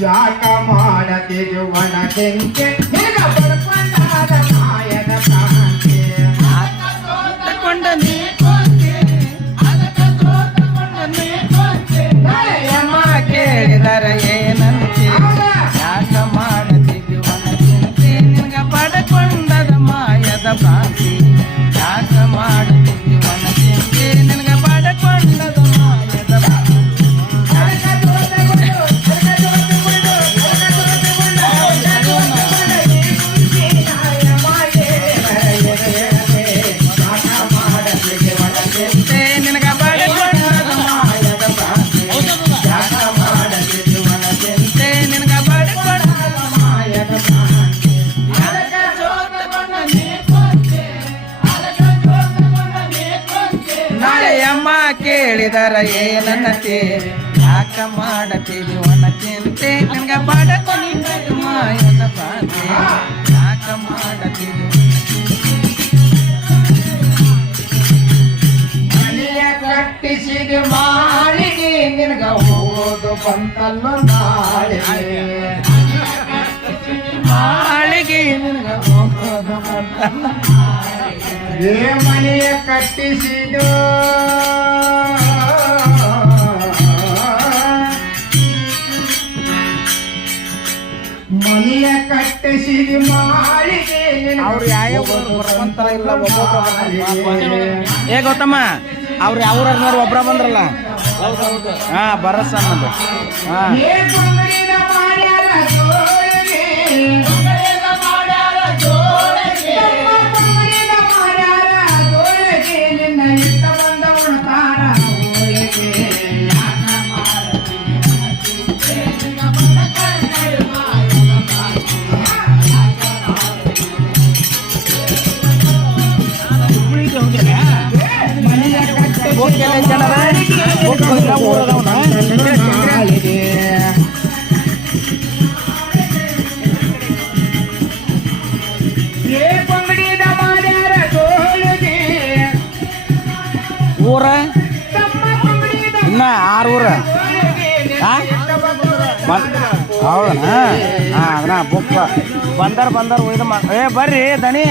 ಯಾಕ ಮಾಡತಿರು ಒಣ ಕೆಂಕೆ ನಿನಗ ಬಡ್ಕೊಂಡಾದ ಕೇಳಿದರ ಏನನ್ನತೆ ಯಾಕ ಮಾಡತೀವಿ ಒನ ಚಿಂತೆ? ನಿನ್ಗ ಕೊನಿ ಮಾಯನ ಬಾಧೆ. ಯಾಕ ಮಾಡತೀವಿ ಮಾಳಿಗೆ ನಿನಗ ಹೋಗೋದು ಬಂತಲ್ಲ ನಾಳೆ. ಮಾಳಿಗೆ ನಿನಗ ಹೋಗೋದು ಬಂತಲ್ಲ ಏ ಮನೆಯ ಕಟ್ಟಿಸಿದೋ? ಮನೆಯ ಕಟ್ಟಿಸಿದ ಮಾಳಿಗೆ ಅವ್ರು ಯಾವ ಬರ್ಕೊಂತಾರ ಇಲ್ಲ ಏ ಗೌತಮ್ಮ ಅವ್ರು ಯಾವ ನೋಡಿ ಒಬ್ರ ಬಂದ್ರಲ್ಲ? ಹಾ ಸರ್ ಅನ್ನೋದು ಹಾ. ಮಾಳಿಗೆ ಏ ಬಂಗಡಿನ ಮಾಡ್ಯಾರ ಜೋಳಿಗೆ ಊರ ತಮ್ಮ ಬಂಗಡಿನ ಇನ್ನ ಆರು ಊರ ಹಾ? ಹೌದಾ ಹಾ ಅದನ್ನ ಬುಕ್ ಬಂದಾರ ಬಂದಾರ ಒಯ್ದು ಮಾ ಏ ಬರ್ರಿ ದಣಿ